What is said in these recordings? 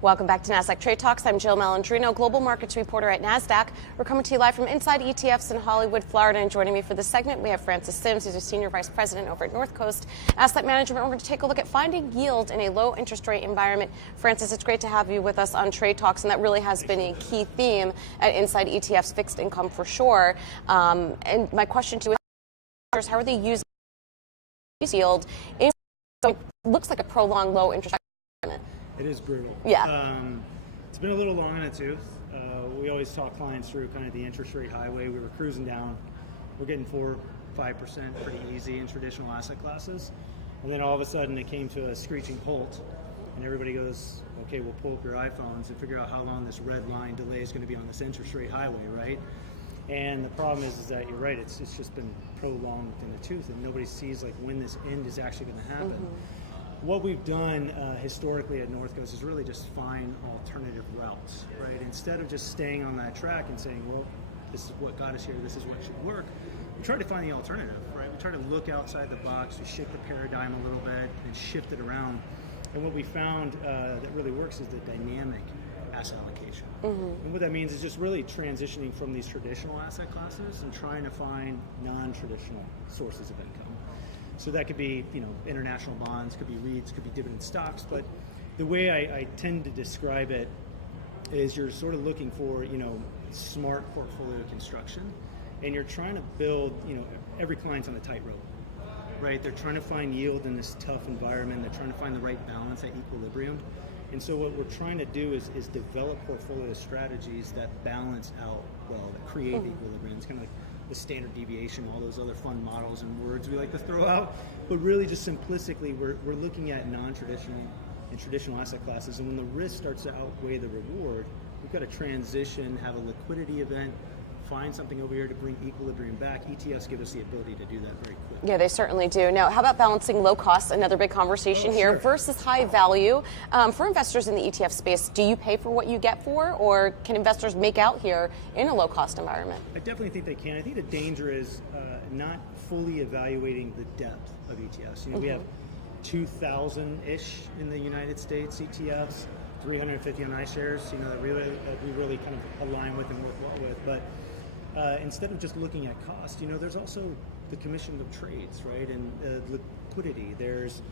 Welcome back to Nasdaq Trade Talks. I'm Jill Malandrino, global markets reporter at Nasdaq. We're coming to you live from Inside ETFs in Hollywood, Florida. And joining me for this segment, we have Francis Sims, who's a senior vice president over at North Coast Asset Management. We're going to take a look at finding yield in a low interest rate environment. Francis, it's great to have you with us on Trade Talks, and that really has been a key theme at Inside ETFs, fixed income for sure. And my question to you is, how are they using yield in what looks like a prolonged low interest rate environment? It is brutal. Yeah. It's been a little long in the tooth. We always talk clients through kind of the interest rate highway. We were cruising down. We're getting 4-5% pretty easy in traditional asset classes. And then all of a sudden it came to a screeching halt. And everybody goes, okay, we'll pull up your iPhones and figure out how long this red line delay is going to be on this interest rate highway, right? And the problem is that you're right, it's just been prolonged in the tooth, and nobody sees like when this end is actually going to happen. What we've done historically at North Coast is really just find alternative routes, right? Instead of just staying on that track and saying, well, this is what got us here, this is what should work, we try to find the alternative, right? We try to look outside the box, we shift the paradigm a little bit and shift it around. And what we found that really works is the dynamic asset allocation. And what that means is just really transitioning from these traditional asset classes and trying to find non-traditional sources of income. So that could be, international bonds, could be REITs, could be dividend stocks. But the way I tend to describe it is you're sort of looking for, smart portfolio construction, and you're trying to build, every client's on a tightrope, right? They're trying to find yield in this tough environment. They're trying to find the right balance at equilibrium. And so what we're trying to do is develop portfolio strategies that balance out well, that create equilibrium. It's kind of like the standard deviation, all those other fun models and words we like to throw out. But really just simplistically, we're looking at non-traditional and traditional asset classes. And when the risk starts to outweigh the reward, we've got to transition, have a liquidity event, find something over here to bring equilibrium back. ETFs give us the ability to do that very quickly. Yeah, they certainly do. Now, how about balancing low cost, another big conversation here, versus high value? For investors in the ETF space, do you pay for what you get for, or can investors make out here in a low cost environment? I definitely think they can. I think the danger is not fully evaluating the depth of ETFs. We have 2,000-ish in the United States ETFs, 350 on iShares, that we really kind of align with and work well with. But instead of just looking at cost, there's also the commission of trades, right? And liquidity. There's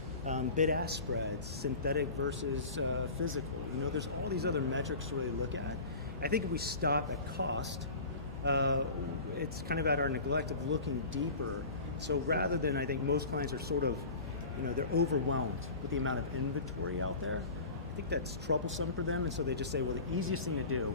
bid-ask spreads, synthetic versus physical. There's all these other metrics to really look at. I think if we stop at cost, it's kind of at our neglect of looking deeper. So rather than, I think most clients are sort of, they're overwhelmed with the amount of inventory out there. I think that's troublesome for them, and so they just say, well, the easiest thing to do,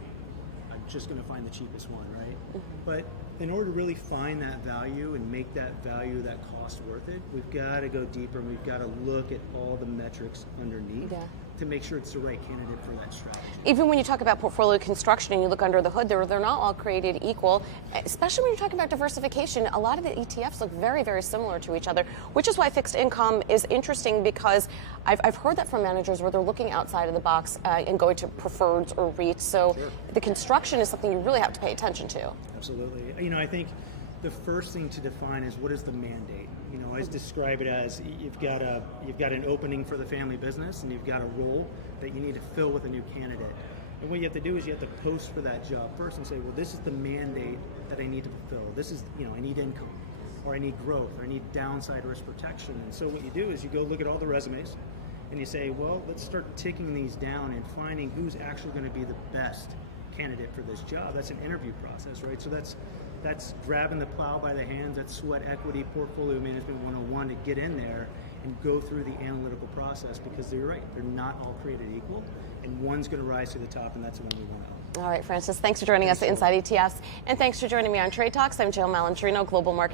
I'm just going to find the cheapest one, right? But in order to really find that value and make that value, that cost worth it, we've got to go deeper, and we've got to look at all the metrics underneath to make sure it's the right candidate for that strategy. Even when you talk about portfolio construction and you look under the hood, they're not all created equal, especially when you're talking about diversification. A lot of the ETFs look very, very similar to each other, which is why fixed income is interesting, because I've heard that from managers where they're looking outside of the box and going to preferreds or REITs. So the construction is something you really have to pay attention to. Absolutely. I think the first thing to define is what is the mandate. I always describe it as you've got an opening for the family business, and you've got a role that you need to fill with a new candidate. And what you have to do is you have to post for that job first and say, well, this is the mandate that I need to fulfill. This is, I need income, or I need growth, or I need downside risk protection. And so what you do is you go look at all the resumes, and you say, well, let's start ticking these down and finding who's actually going to be the best candidate for this job. That's an interview process, right? So that's grabbing the plow by the hands. That's sweat equity, portfolio management 101 to get in there and go through the analytical process, because you're right, they're not all created equal, and one's going to rise to the top, and that's the one we want to own. All right, Francis, thanks for joining us at Inside ETFs, and thanks for joining me on Trade Talks. I'm Jill Malandrino, global market